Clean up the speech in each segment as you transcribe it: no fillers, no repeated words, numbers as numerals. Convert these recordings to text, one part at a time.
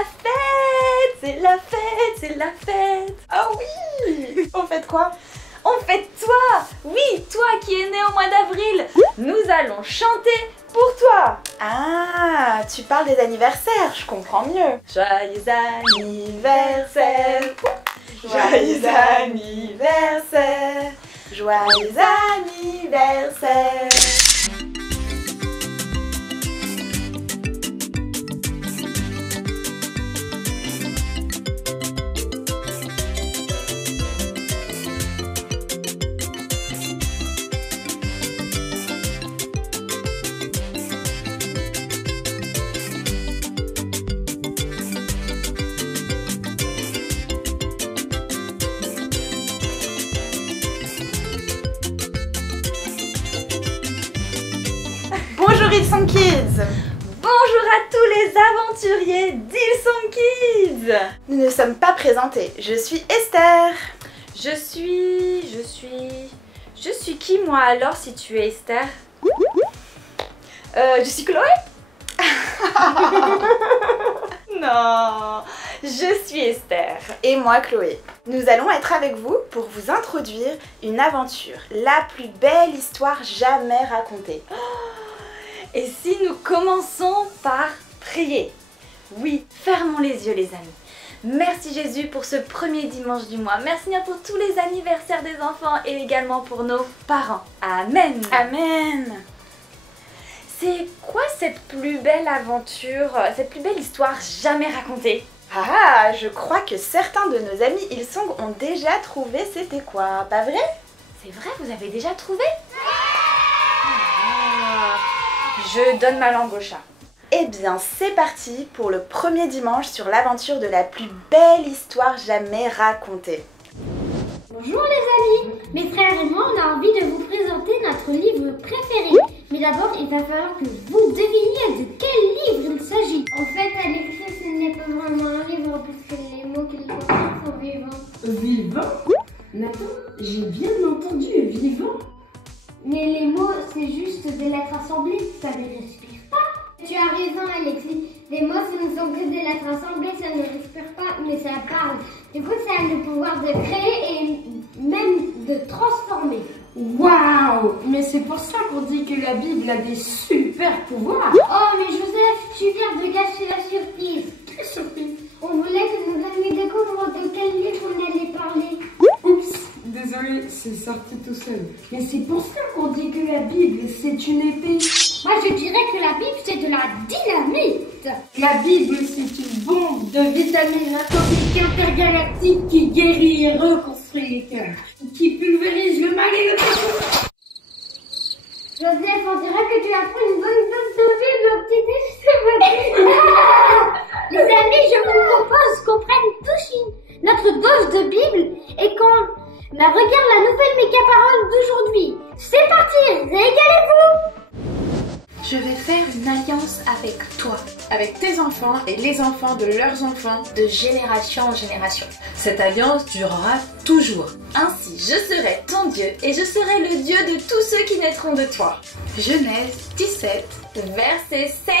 la fête! C'est la fête! C'est la fête! Ah oui! On fête quoi? On fête toi! Oui, toi qui es né au mois d'avril! Nous allons chanter pour toi! Ah, tu parles des anniversaires, je comprends mieux. Joyeux anniversaire! Joyeux anniversaire! Joyeux anniversaire! Bonjour Hillsong Kids! Bonjour à tous les aventuriers d'Hillsong Kids! Nous ne sommes pas présentés, je suis Esther. Je suis qui moi alors si tu es Esther? Je suis Chloé? Non, je suis Esther. Et moi Chloé. Nous allons être avec vous pour vous introduire une aventure, la plus belle histoire jamais racontée. Et si nous commençons par prier? Oui, fermons les yeux les amis. Merci Jésus pour ce premier dimanche du mois. Merci Seigneur pour tous les anniversaires des enfants et également pour nos parents. Amen. Amen. C'est quoi cette plus belle aventure, cette plus belle histoire jamais racontée? Ah, je crois que certains de nos amis Hillsong ont déjà trouvé c'était quoi, pas vrai? C'est vrai, vous avez déjà trouvé? Ah, je donne ma langue au chat. Eh bien, c'est parti pour le premier dimanche sur l'aventure de la plus belle histoire jamais racontée. Bonjour les amis, mes frères et moi on a envie de vous présenter notre livre préféré. Mais d'abord il va falloir que vous deviniez de quel livre il s'agit. En fait à l'écrit ce n'est pas vraiment un livre puisque les mots qu'il contient sont vivants. Vivant? Nathan, j'ai bien entendu vivant. Mais les mots c'est juste des lettres assemblées, ça ne respire pas. Tu as raison Alexis, les mots ce ne sont que des lettres assemblées, ça ne respire pas mais ça parle. Du coup ça a le pouvoir de créer et même de transformer. Waouh! Mais c'est pour ça qu'on dit que la Bible a des super pouvoirs. Oh mais Joseph, tu viens de gâcher la surprise. Quelle surprise! On voulait que nos amis découvrent de quel livre on allait parler. Oups! Désolé, c'est sorti tout seul. Mais c'est pour ça qu'on dit que la Bible c'est une épée. Moi je dirais que la Bible c'est de la dynamite. La Bible c'est une bombe de vitamines atomiques intergalactiques qui guérit et reconstruit les cœurs. Qui pulvérise le mal et le péché. Joseph, on dirait que tu as pris une bonne dose de Bible au petit déjeuner. Les amis, je vous propose qu'on prenne tous notre dose de Bible et qu'on regarde la nouvelle méga-parole d'aujourd'hui. C'est parti, régalez-vous! Je vais faire une alliance avec toi, avec tes enfants et les enfants de leurs enfants, de génération en génération. Cette alliance durera toujours. Ainsi, je serai ton Dieu et je serai le Dieu de tous ceux qui naîtront de toi. Genèse 17, verset 7.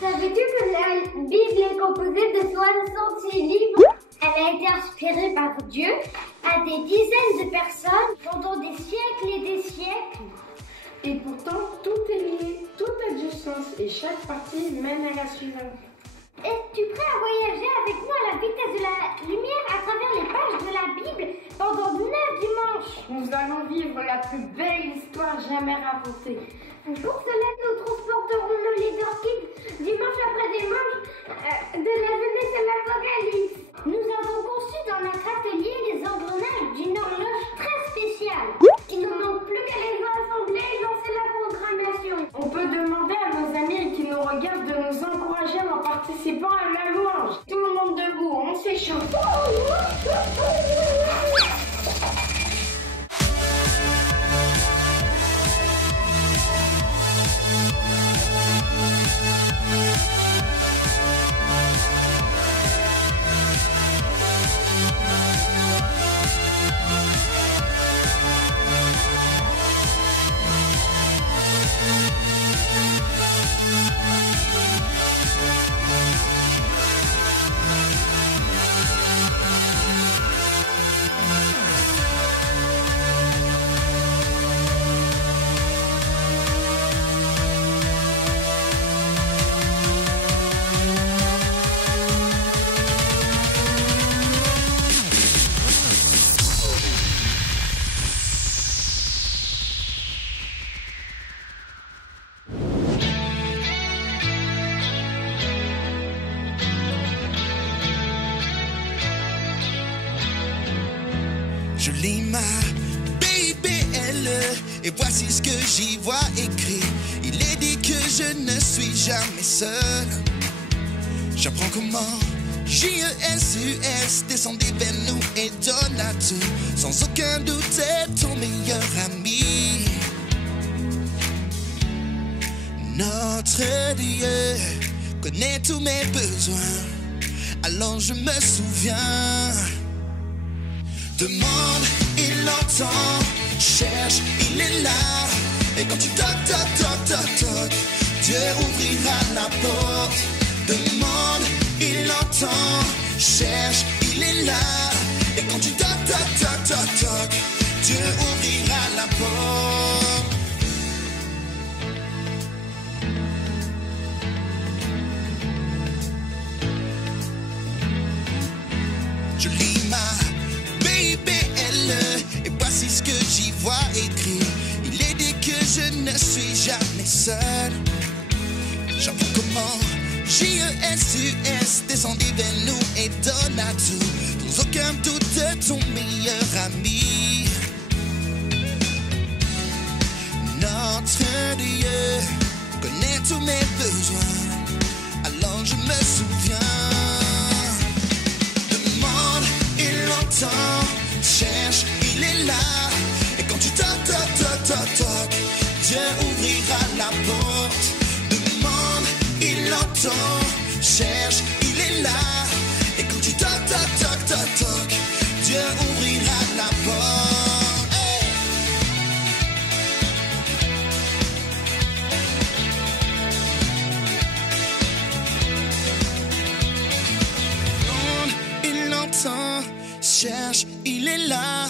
Savais-tu que la Bible est composée de 66 livres? Elle a été inspirée par Dieu à des dizaines de personnes pendant des siècles et des siècles. Et pourtant, tout est lié, tout a du sens et chaque partie mène à la suivante. Es-tu prêt à voyager avec nous à la vitesse de la lumière à travers les pages de la Bible pendant 9 dimanches? Nous allons vivre la plus belle histoire jamais racontée. Pour cela, nous transporterons nos leader kids dimanche après dimanche de la jeunesse à l'Apocalypse. Nous avons conçu dans notre atelier les engrenages d'une horloge très spéciale. Il ne manque plus qu'à les assembler et lancer la programmation. On peut demander à nos amis qui nous regardent de nous encourager en participant à la louange. Tout le monde debout, on s'échauffe. Je lis ma BBL et voici ce que j'y vois écrit. Il est dit que je ne suis jamais seul. J'apprends comment J-E-S-U-S descendait vers nous et donne à tout. Sans aucun doute est ton meilleur ami. Notre Dieu connaît tous mes besoins. Alors je me souviens. Demande, il entend. Cherche, il est là. Et quand tu toques, toques, toques, toques, toques, Dieu ouvrira la porte. Demande, il entend. Cherche, il est là. Et quand tu toques, toques, toques, toques, toques, Dieu ouvrira la porte. Je lis ma BBL et voici ce que j'y vois écrit. Il est dit que je ne suis jamais seul. J'apprends comment J-E-S-U-S descendit vers nous et donne à tout. Sans aucun doute ton meilleur ami. Notre Dieu connaît tous mes besoins. Alors je me souviens. Il entend, cherche, il est là. Et quand tu toques, toques, toques, toques, toques, Dieu ouvrira la porte. Demande, il entend, cherche, il est là. Et quand tu toques, toques, toques, toques, toques, Dieu ouvrira la porte. Hey! Demande, il entend. Cherche, il est là.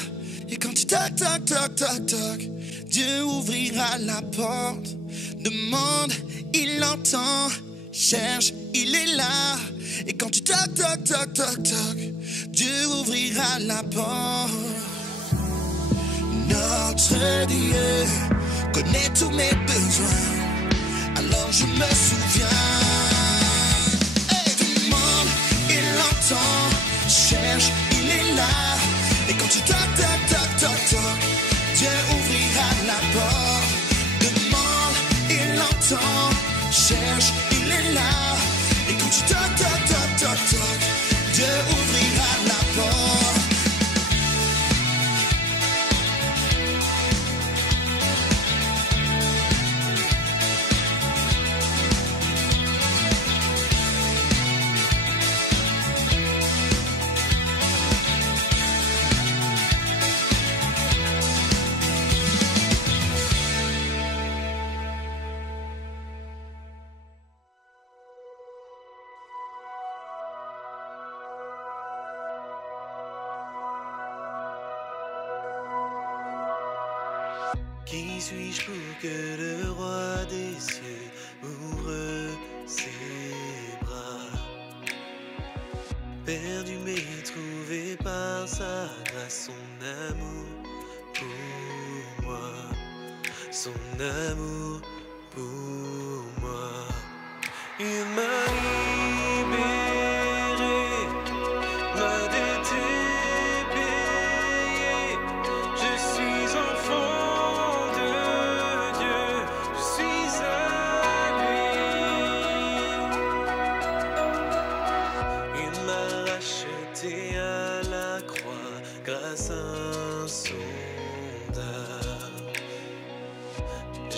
Et quand tu toques, toques, toques, toques, toques, Dieu ouvrira la porte. Demande, il entend. Cherche, il est là. Et quand tu toques, toques, toques, toques, toques, Dieu ouvrira la porte. Notre Dieu connaît tous mes besoins. Alors je me souviens. Hey! Demande, il entend. Cherche, il est là. Et quand tu toques, toques, toques, toques, toques, Dieu ouvrira la porte. Demande, il entend. Cherche, il est là. Et quand tu toques, toques, toques, toques, toques, Dieu ouvrira la porte. Qui suis-je pour que le roi des cieux ouvre ses bras? Perdu mais trouvé par sa grâce, son amour pour moi, son amour pour moi. Il m'a libéré, ma dette est payée, je suis enfant de Dieu, je suis à lui. Il m'a racheté à la croix grâce à un sondage.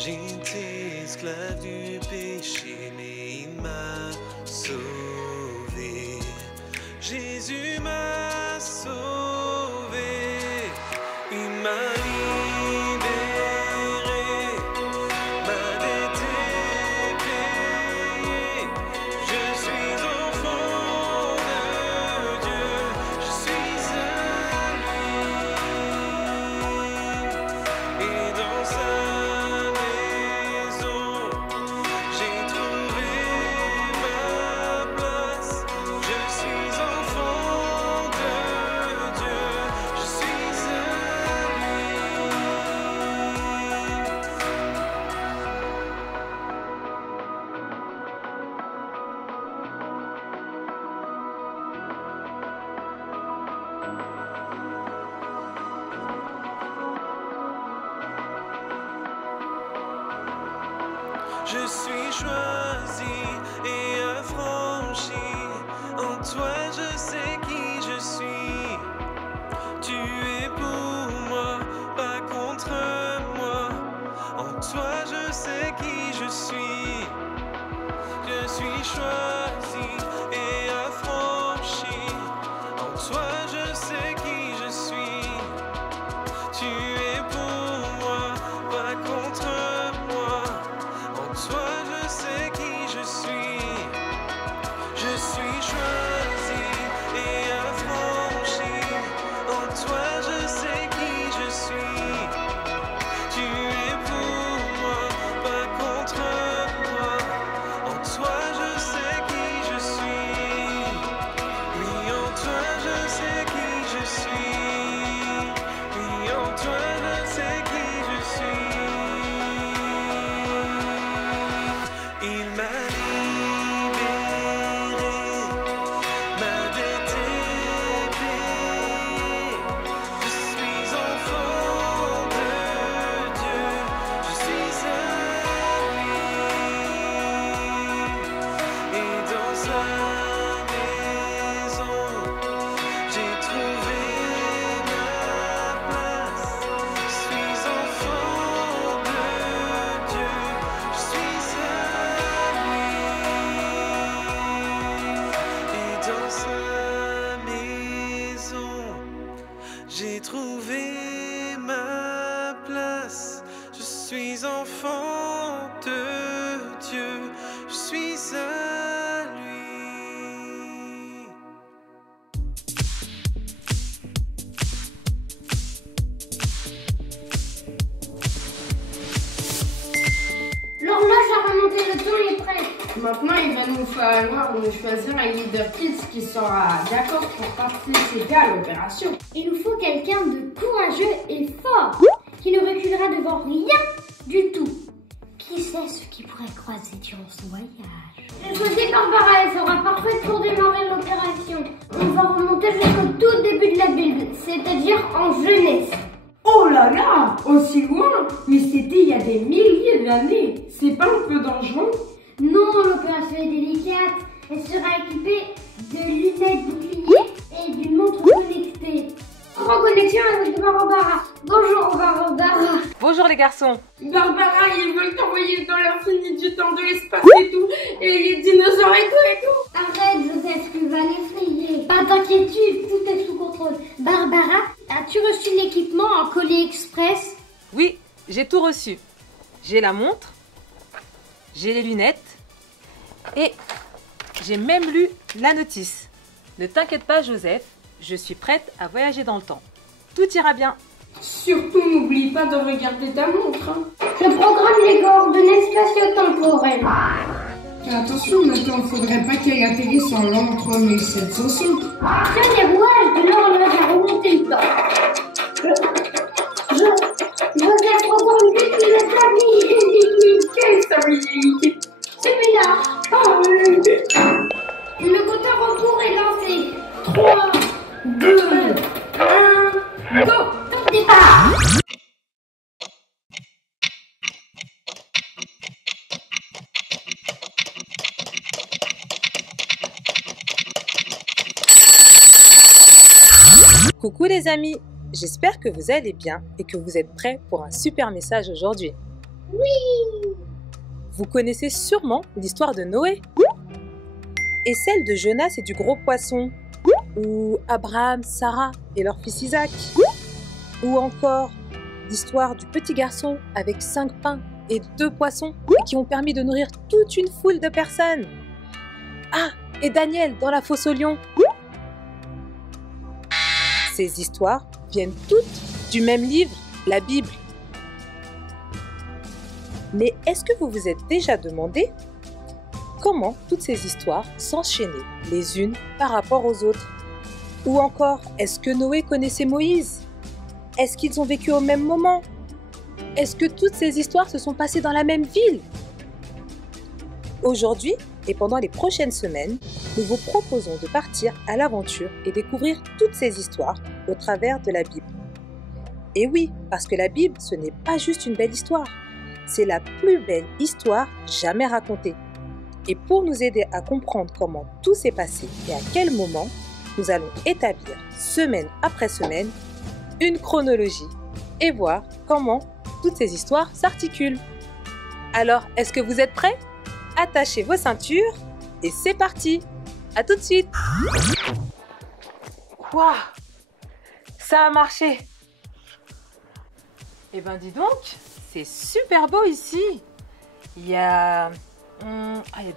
J'étais esclave du péché, mais il m'a sauvé. Jésus m'a sauvé. Il m'a libéré. Ma dette est payée. Je suis enfant de Dieu. Je suis à lui. Et dans sa maison, j'ai trouvé ma place. Je suis enfant de Dieu. Je suis à lui. suis choisi et affranchi. En toi je sais qui je suis. Tu es pour moi, pas contre moi. En toi je sais qui je suis. Je suis choisi et affranchi. En toi je sais qui je suis. Tu es pour moi, pas contre moi. En toi je sais qui je suis. Je suis choisi et affranchi. En toi je sais qui je suis. Tu es pour moi, pas contre moi. En toi je sais qui je suis. Oui, en toi je sais qui je suis. Oui, en toi je sais qui je suis. Il m'a libéré, ma dette est payée. Je suis enfant de Dieu, je suis à lui. Et dans sa maison, j'ai trouvé ma place. Je suis enfant de Dieu, je suis à lui. Et dans sa maison, j'ai trouvé ma place. Je suis enfant de Dieu, je suis à lui. L'horloge a remonté, le temps est prêt. Maintenant, il va nous falloir choisir un leader kids qui sera d'accord pour participer à l'opération. Il nous faut quelqu'un de courageux et fort, qui ne reculera devant rien du tout. Qui sait ce qui pourrait croiser durant son voyage? J'ai choisi Barbara, elle sera parfaite pour démarrer l'opération. On va remonter jusqu'au tout début de la Bible, c'est-à-dire en Genèse. Oh là là, aussi loin? Mais c'était il y a des milliers d'années. C'est pas un peu dangereux? Non, l'opération est délicate. Elle sera équipée de lunettes boucliers et d'une montre connectée. En connexion avec Barbara. Bonjour Barbara. Bonjour les garçons. Barbara, ils veulent t'envoyer dans l'infini du temps, de l'espace et tout, et les dinosaures et tout. Arrête Joseph, tu vas l'effrayer. Pas d'inquiétude, tout est sous contrôle. Barbara, as-tu reçu l'équipement en colis express? Oui, j'ai tout reçu. J'ai la montre, j'ai les lunettes et j'ai même lu la notice. Ne t'inquiète pas Joseph, je suis prête à voyager dans le temps. Tout ira bien. Surtout, n'oublie pas de regarder ta montre. Hein. Je programme les coordonnées spatio-temporelles. Attention, maintenant, faudrait pas qu'elle atterrisse en l'an 3760. Tiens, les rouages de l'horloge à remonter le temps. Joseph programme vite le tablier. Quel tablier? Celui-là. Le compteur retour est lancé. 3, 2, 1, go. Top départ. Coucou les amis, j'espère que vous allez bien et que vous êtes prêts pour un super message aujourd'hui. Oui. Vous connaissez sûrement l'histoire de Noé et celle de Jonas et du gros poisson, ou Abraham, Sarah et leur fils Isaac, ou encore l'histoire du petit garçon avec 5 pains et 2 poissons et qui ont permis de nourrir toute une foule de personnes. Ah, et Daniel dans la fosse aux lions. Ces histoires viennent toutes du même livre, la Bible. Mais est-ce que vous vous êtes déjà demandé comment toutes ces histoires s'enchaînaient les unes par rapport aux autres? Ou encore, est-ce que Noé connaissait Moïse? Est-ce qu'ils ont vécu au même moment? Est-ce que toutes ces histoires se sont passées dans la même ville? Aujourd'hui, et pendant les prochaines semaines, nous vous proposons de partir à l'aventure et découvrir toutes ces histoires au travers de la Bible. Et oui, parce que la Bible, ce n'est pas juste une belle histoire, c'est la plus belle histoire jamais racontée. Et pour nous aider à comprendre comment tout s'est passé et à quel moment, nous allons établir, semaine après semaine, une chronologie et voir comment toutes ces histoires s'articulent. Alors, est-ce que vous êtes prêts? Attachez vos ceintures et c'est parti! À tout de suite! Waouh! Ça a marché! Eh ben dis donc, c'est super beau ici! Il y a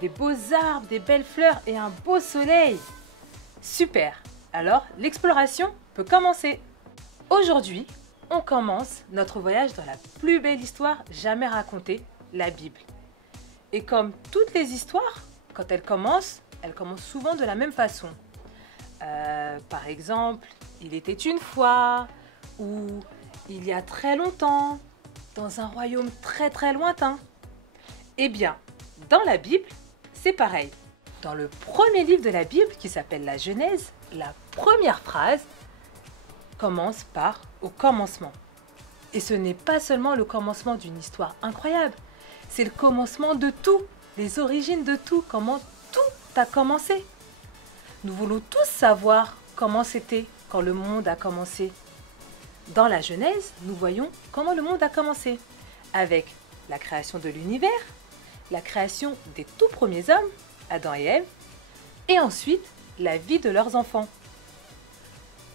des beaux arbres, des belles fleurs et un beau soleil! Super! Alors, l'exploration peut commencer! Aujourd'hui, on commence notre voyage dans la plus belle histoire jamais racontée, la Bible. Et comme toutes les histoires, quand elles commencent souvent de la même façon. Par exemple, il était une fois, ou il y a très longtemps, dans un royaume très très lointain. Eh bien, dans la Bible, c'est pareil. Dans le premier livre de la Bible, qui s'appelle la Genèse, la première phrase commence par « au commencement ». Et ce n'est pas seulement le commencement d'une histoire incroyable, c'est le commencement de tout, les origines de tout, comment tout a commencé. Nous voulons tous savoir comment c'était quand le monde a commencé. Dans la Genèse, nous voyons comment le monde a commencé, avec la création de l'univers, la création des tout premiers hommes, Adam et Ève, et ensuite la vie de leurs enfants.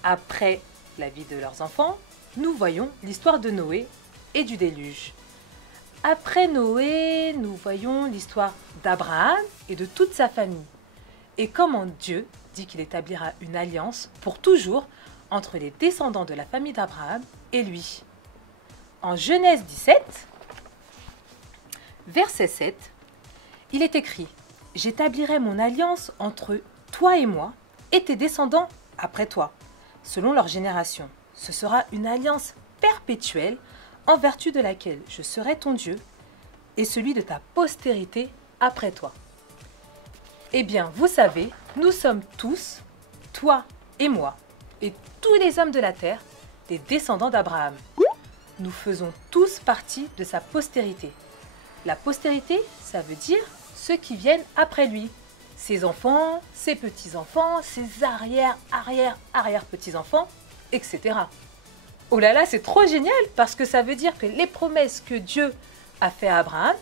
Après la vie de leurs enfants, nous voyons l'histoire de Noé et du déluge. Après Noé, nous voyons l'histoire d'Abraham et de toute sa famille. Et comment Dieu dit qu'il établira une alliance pour toujours entre les descendants de la famille d'Abraham et lui. En Genèse 17, verset 7, il est écrit « J'établirai mon alliance entre toi et moi et tes descendants après toi, selon leur génération. Ce sera une alliance perpétuelle en vertu de laquelle je serai ton Dieu et celui de ta postérité après toi. » Eh bien, vous savez, nous sommes tous, toi et moi, et tous les hommes de la terre, des descendants d'Abraham. Nous faisons tous partie de sa postérité. La postérité, ça veut dire ceux qui viennent après lui. Ses enfants, ses petits-enfants, ses arrière-petits-enfants, etc. Oh là là, c'est trop génial parce que ça veut dire que les promesses que Dieu a faites à Abraham,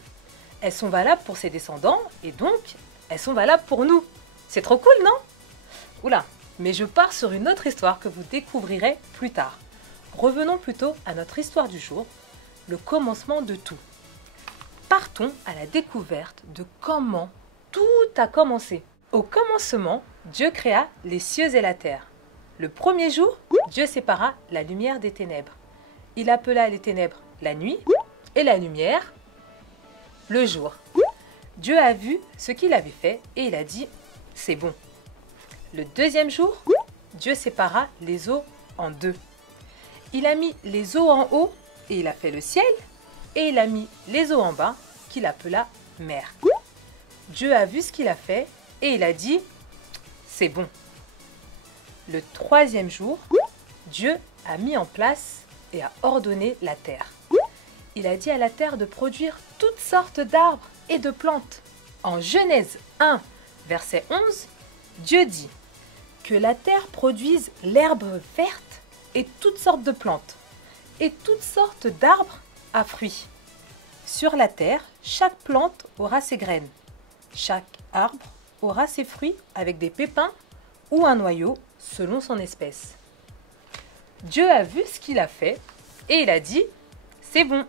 elles sont valables pour ses descendants et donc elles sont valables pour nous. C'est trop cool, non? Oula, mais je pars sur une autre histoire que vous découvrirez plus tard. Revenons plutôt à notre histoire du jour, le commencement de tout. Partons à la découverte de comment tout a commencé. Au commencement, Dieu créa les cieux et la terre. Le premier jour, Dieu sépara la lumière des ténèbres. Il appela les ténèbres la nuit et la lumière le jour. Dieu a vu ce qu'il avait fait et il a dit « c'est bon ». Le deuxième jour, Dieu sépara les eaux en deux. Il a mis les eaux en haut et il a fait le ciel et il a mis les eaux en bas qu'il appela mer. Dieu a vu ce qu'il a fait et il a dit « c'est bon ». Le troisième jour, Dieu a mis en place et a ordonné la terre. Il a dit à la terre de produire toutes sortes d'arbres et de plantes. En Genèse 1, verset 11, Dieu dit que la terre produise l'herbe verte et toutes sortes de plantes, et toutes sortes d'arbres à fruits. Sur la terre, chaque plante aura ses graines. Chaque arbre aura ses fruits avec des pépins ou un noyau selon son espèce. Dieu a vu ce qu'il a fait et il a dit « c'est bon ».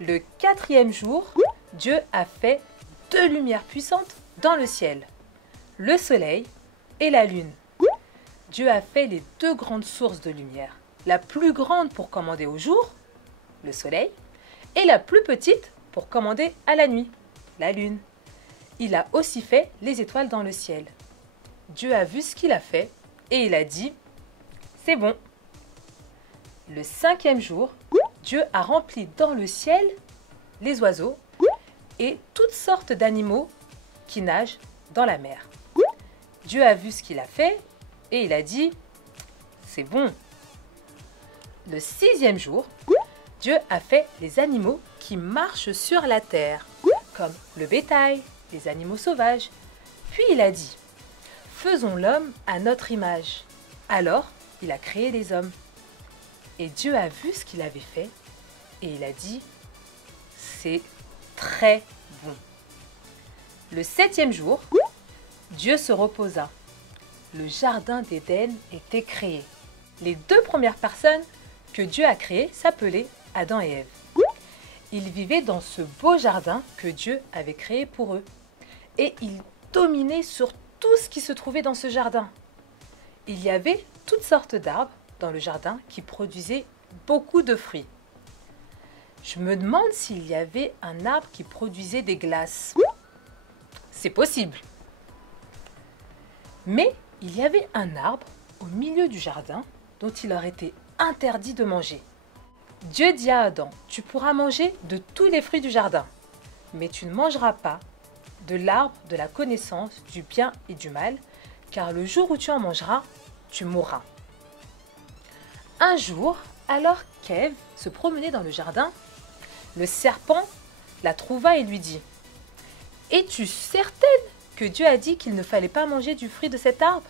Le quatrième jour, Dieu a fait deux lumières puissantes dans le ciel, le soleil et la lune. Dieu a fait les deux grandes sources de lumière, la plus grande pour commander au jour, le soleil, et la plus petite pour commander à la nuit, la lune. Il a aussi fait les étoiles dans le ciel. Dieu a vu ce qu'il a fait et il a dit « c'est bon ». Le cinquième jour, Dieu a rempli dans le ciel les oiseaux et toutes sortes d'animaux qui nagent dans la mer. Dieu a vu ce qu'il a fait et il a dit « c'est bon ». Le sixième jour, Dieu a fait les animaux qui marchent sur la terre, comme le bétail, les animaux sauvages. Puis il a dit, faisons l'homme à notre image. Alors, il a créé les hommes. Et Dieu a vu ce qu'il avait fait et il a dit, c'est très bon. Le 7e jour, Dieu se reposa. Le jardin d'Éden était créé. Les 2 premières personnes que Dieu a créées s'appelaient Adam et Ève. Ils vivaient dans ce beau jardin que Dieu avait créé pour eux. Et ils dominaient sur tout ce qui se trouvait dans ce jardin. Il y avait toutes sortes d'arbres dans le jardin qui produisaient beaucoup de fruits. Je me demande s'il y avait un arbre qui produisait des glaces. C'est possible. Mais il y avait un arbre au milieu du jardin dont il leur était interdit de manger. Dieu dit à Adam, tu pourras manger de tous les fruits du jardin, mais tu ne mangeras pas de l'arbre de la connaissance du bien et du mal, car le jour où tu en mangeras, tu mourras. Un jour, alors qu'Ève se promenait dans le jardin, le serpent la trouva et lui dit, « Es-tu certaine que Dieu a dit qu'il ne fallait pas manger du fruit de cet arbre ?»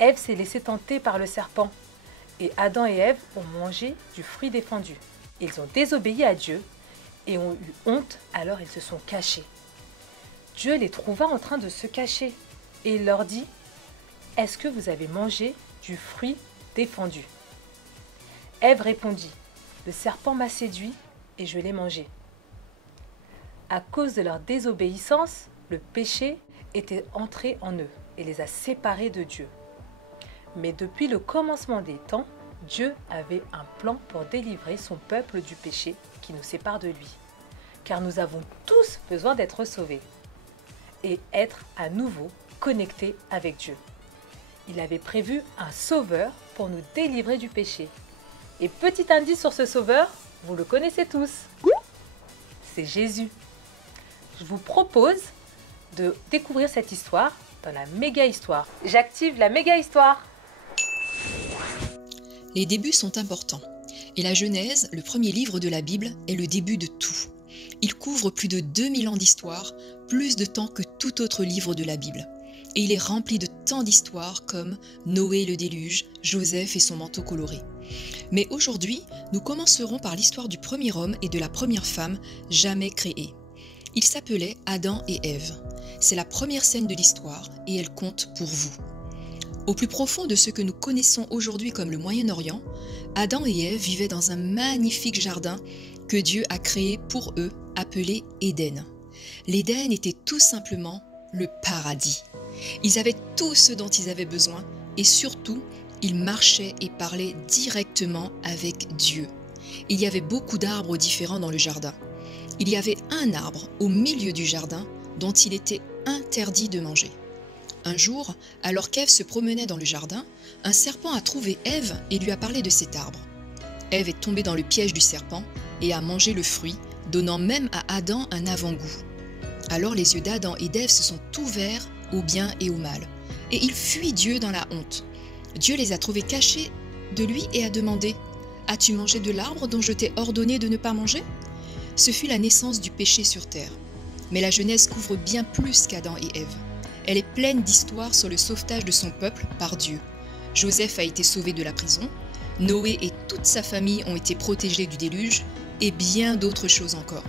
Ève s'est laissée tenter par le serpent, et Adam et Ève ont mangé du fruit défendu. Ils ont désobéi à Dieu et ont eu honte, alors ils se sont cachés. Dieu les trouva en train de se cacher et il leur dit, « Est-ce que vous avez mangé du fruit défendu ?» Ève répondit, « Le serpent m'a séduit et je l'ai mangé. » À cause de leur désobéissance, le péché était entré en eux et les a séparés de Dieu. Mais depuis le commencement des temps, Dieu avait un plan pour délivrer son peuple du péché qui nous sépare de lui. Car nous avons tous besoin d'être sauvés et être à nouveau connectés avec Dieu. Il avait prévu un sauveur pour nous délivrer du péché. Et petit indice sur ce sauveur, vous le connaissez tous. C'est Jésus. Je vous propose de découvrir cette histoire dans la méga histoire. J'active la méga histoire. Les débuts sont importants. Et la Genèse, le premier livre de la Bible, est le début de tout. Il couvre plus de 2000 ans d'histoire, plus de temps que tout autre livre de la Bible. Et il est rempli de tant d'histoires comme Noé le déluge, Joseph et son manteau coloré. Mais aujourd'hui, nous commencerons par l'histoire du premier homme et de la première femme jamais créés. Ils s'appelaient Adam et Ève. C'est la première scène de l'histoire et elle compte pour vous. Au plus profond de ce que nous connaissons aujourd'hui comme le Moyen-Orient, Adam et Ève vivaient dans un magnifique jardin que Dieu a créé pour eux, appelé Éden. L'Éden était tout simplement le paradis. Ils avaient tout ce dont ils avaient besoin et surtout, ils marchaient et parlaient directement avec Dieu. Il y avait beaucoup d'arbres différents dans le jardin. Il y avait un arbre au milieu du jardin dont il était interdit de manger. Un jour, alors qu'Ève se promenait dans le jardin, un serpent a trouvé Ève et lui a parlé de cet arbre. Ève est tombée dans le piège du serpent et a mangé le fruit, donnant même à Adam un avant-goût. Alors les yeux d'Adam et d'Ève se sont ouverts au bien et au mal, et ils fuient Dieu dans la honte. Dieu les a trouvés cachés de lui et a demandé « As-tu mangé de l'arbre dont je t'ai ordonné de ne pas manger ?» Ce fut la naissance du péché sur terre. Mais la Genèse couvre bien plus qu'Adam et Ève. Elle est pleine d'histoires sur le sauvetage de son peuple par Dieu. Joseph a été sauvé de la prison, Noé et toute sa famille ont été protégés du déluge, et bien d'autres choses encore.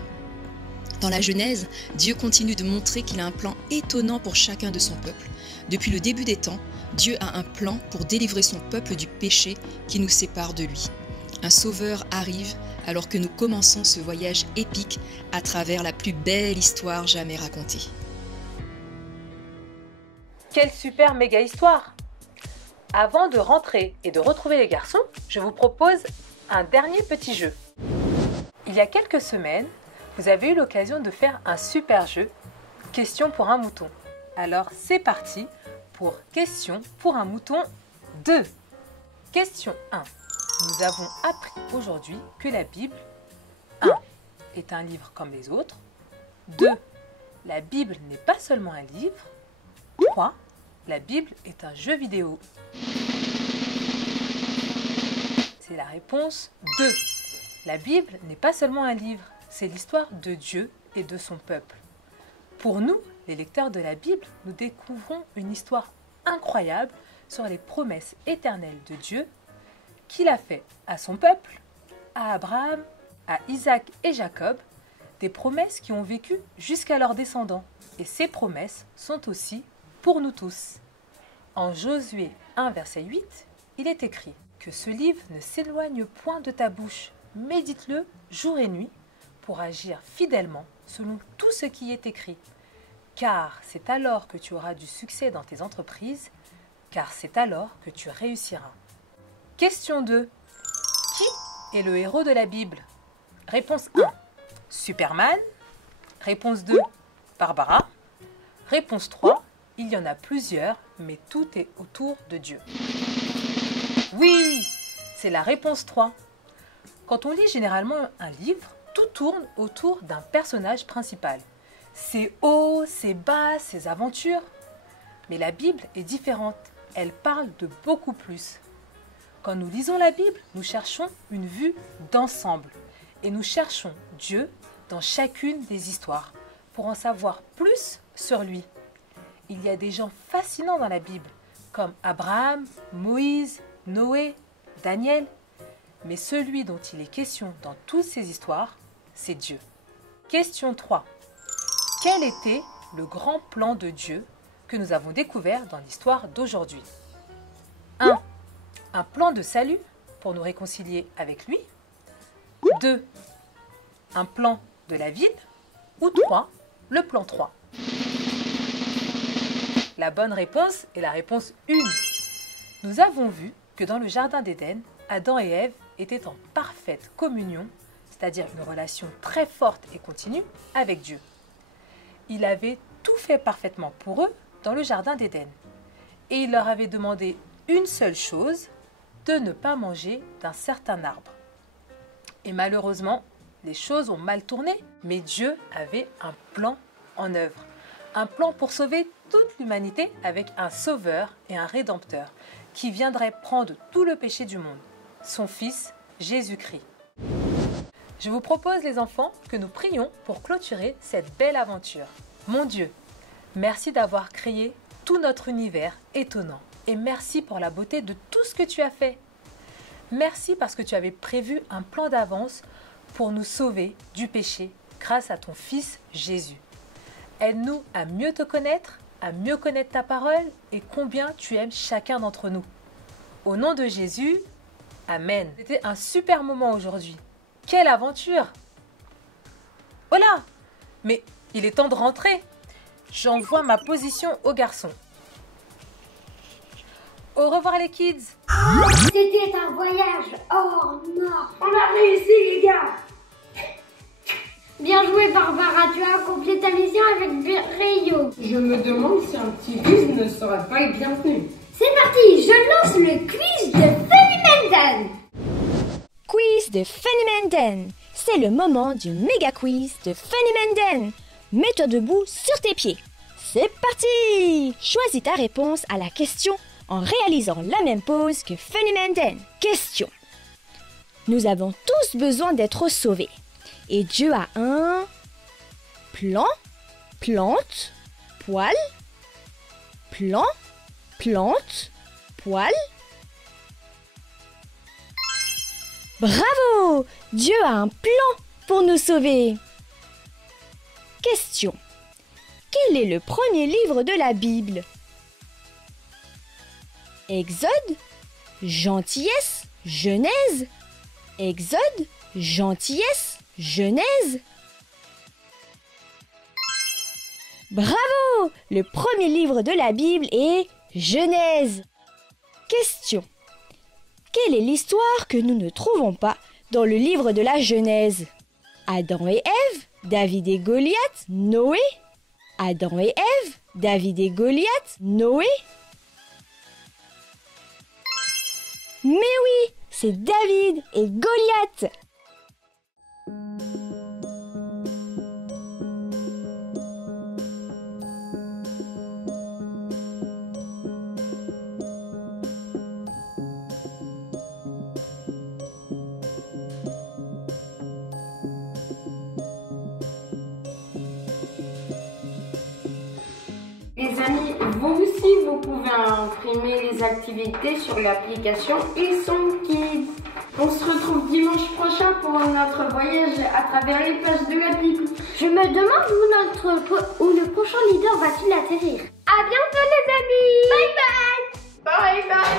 Dans la Genèse, Dieu continue de montrer qu'il a un plan étonnant pour chacun de son peuple. Depuis le début des temps, Dieu a un plan pour délivrer son peuple du péché qui nous sépare de lui. Un sauveur arrive alors que nous commençons ce voyage épique à travers la plus belle histoire jamais racontée. Quelle super méga histoire! Avant de rentrer et de retrouver les garçons, je vous propose un dernier petit jeu. Il y a quelques semaines, vous avez eu l'occasion de faire un super jeu, Question pour un mouton. Alors c'est parti pour Question pour un mouton 2. Question 1. Nous avons appris aujourd'hui que la Bible 1. est un livre comme les autres. 2. La Bible n'est pas seulement un livre. 3. La Bible est un jeu vidéo. C'est la réponse 2. La Bible n'est pas seulement un livre, c'est l'histoire de Dieu et de son peuple. Pour nous, les lecteurs de la Bible, nous découvrons une histoire incroyable sur les promesses éternelles de Dieu qu'il a fait à son peuple, à Abraham, à Isaac et Jacob, des promesses qui ont vécu jusqu'à leurs descendants. Et ces promesses sont aussi pour nous tous. En Josué 1, verset 8, il est écrit que ce livre ne s'éloigne point de ta bouche, médite-le jour et nuit pour agir fidèlement selon tout ce qui est écrit. Car c'est alors que tu auras du succès dans tes entreprises, car c'est alors que tu réussiras. Question 2. Qui est le héros de la Bible? Réponse 1. Superman. Réponse 2. Barbara. Réponse 3. Il y en a plusieurs, mais tout est autour de Dieu. Oui, c'est la réponse 3. Quand on lit généralement un livre, tout tourne autour d'un personnage principal. Ses hauts, ses bas, ses aventures. Mais la Bible est différente. Elle parle de beaucoup plus. Quand nous lisons la Bible, nous cherchons une vue d'ensemble. Et nous cherchons Dieu dans chacune des histoires pour en savoir plus sur lui. Il y a des gens fascinants dans la Bible, comme Abraham, Moïse, Noé, Daniel. Mais celui dont il est question dans toutes ces histoires, c'est Dieu. Question 3. Quel était le grand plan de Dieu que nous avons découvert dans l'histoire d'aujourd'hui? 1. Un plan de salut pour nous réconcilier avec lui. 2. Un plan de la ville. Ou 3. Le plan 3. La bonne réponse est la réponse 1. Nous avons vu que dans le jardin d'Éden, Adam et Ève étaient en parfaite communion, c'est-à-dire une relation très forte et continue avec Dieu. Il avait tout fait parfaitement pour eux dans le jardin d'Éden. Et il leur avait demandé une seule chose, de ne pas manger d'un certain arbre. Et malheureusement, les choses ont mal tourné, mais Dieu avait un plan en œuvre. Un plan pour sauver toute l'humanité avec un sauveur et un rédempteur qui viendrait prendre tout le péché du monde, son Fils Jésus-Christ. Je vous propose, les enfants, que nous prions pour clôturer cette belle aventure. Mon Dieu, merci d'avoir créé tout notre univers étonnant. Et merci pour la beauté de tout ce que tu as fait. Merci parce que tu avais prévu un plan d'avance pour nous sauver du péché grâce à ton Fils Jésus. Aide-nous à mieux te connaître, à mieux connaître ta parole et combien tu aimes chacun d'entre nous. Au nom de Jésus, Amen. C'était un super moment aujourd'hui. Quelle aventure! Oh là! Mais il est temps de rentrer. J'envoie ma position aux garçons. Au revoir les kids. C'était un voyage hors norme. On a réussi, les gars. Bien joué, Barbara, tu as accompli ta mission avec brio. Je me demande si un petit quiz ne serait pas le bienvenu. C'est parti, je lance le quiz de Funny Menden. Quiz de Funny Menden. C'est le moment du méga quiz de Funny Menden. Mets-toi debout sur tes pieds. C'est parti! Choisis ta réponse à la question en réalisant la même pose que Funny Menden. Question. Nous avons tous besoin d'être sauvés. Et Dieu a un plan, plante, poil, plan, plante, poil. Bravo! Dieu a un plan pour nous sauver. Question. Quel est le premier livre de la Bible? Exode, gentillesse, Genèse. Exode, gentillesse, Genèse. Bravo! Le premier livre de la Bible est Genèse. Question. Quelle est l'histoire que nous ne trouvons pas dans le livre de la Genèse? Adam et Ève, David et Goliath, Noé. Adam et Ève, David et Goliath, Noé. Mais oui, c'est David et Goliath. amis, vous aussi, vous pouvez imprimer les activités sur l'application Ilson Kids. On se retrouve dimanche prochain pour notre voyage à travers les pages de la Bible. Je me demande où le prochain leader va-t-il atterrir. À bientôt les amis. Bye bye. Bye bye.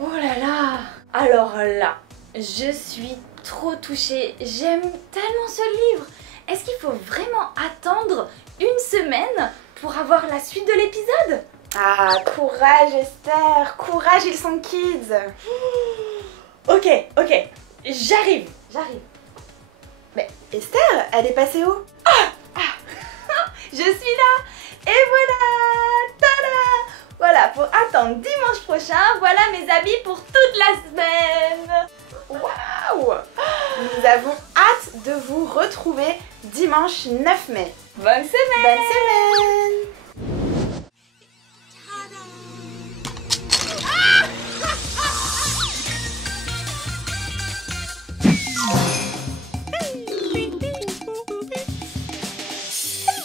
Oh là là! Alors là, je suis trop touchée. J'aime tellement ce livre. Est-ce qu'il faut vraiment attendre une semaine pour avoir la suite de l'épisode? Ah, courage Esther, courage ils sont kids. Ok, j'arrive. Mais Esther, elle est passée où? Je suis là. Et voilà, tada! Voilà, pour attendre dimanche prochain, voilà mes habits pour toute la semaine. Waouh! Nous avons hâte de vous retrouver dimanche 9 mai. Bonne semaine! Bonne semaine!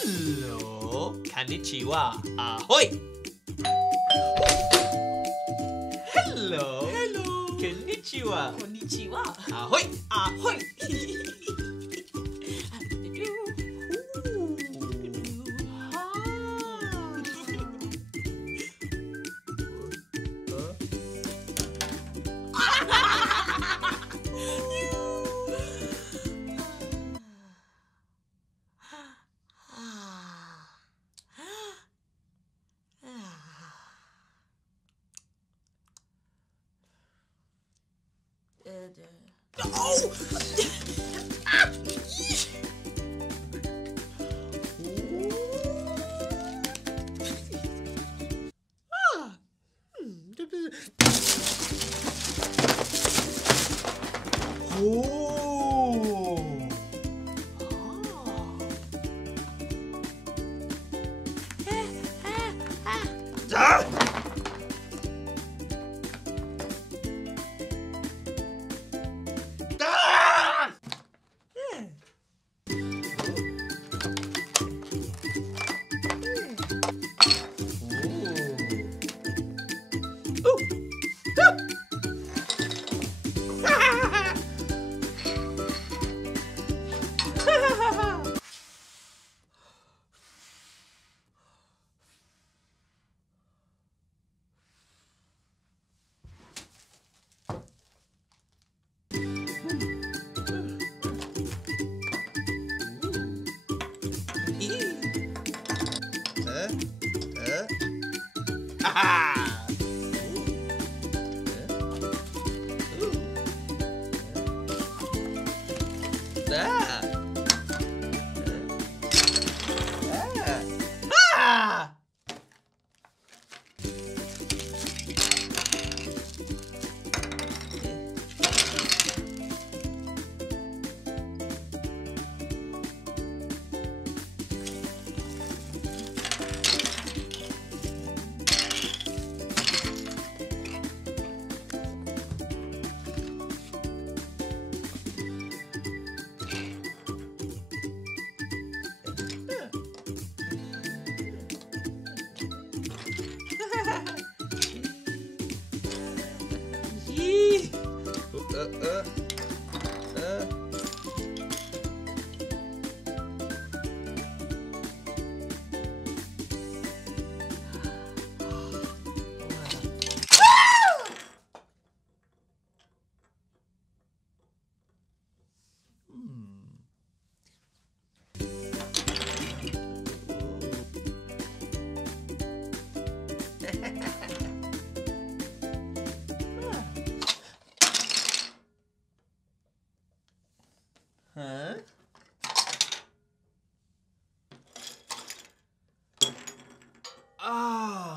Hello, konnichiwa, ahoy! Hello, konnichiwa, ahoy, ahoy! Hein? Ah!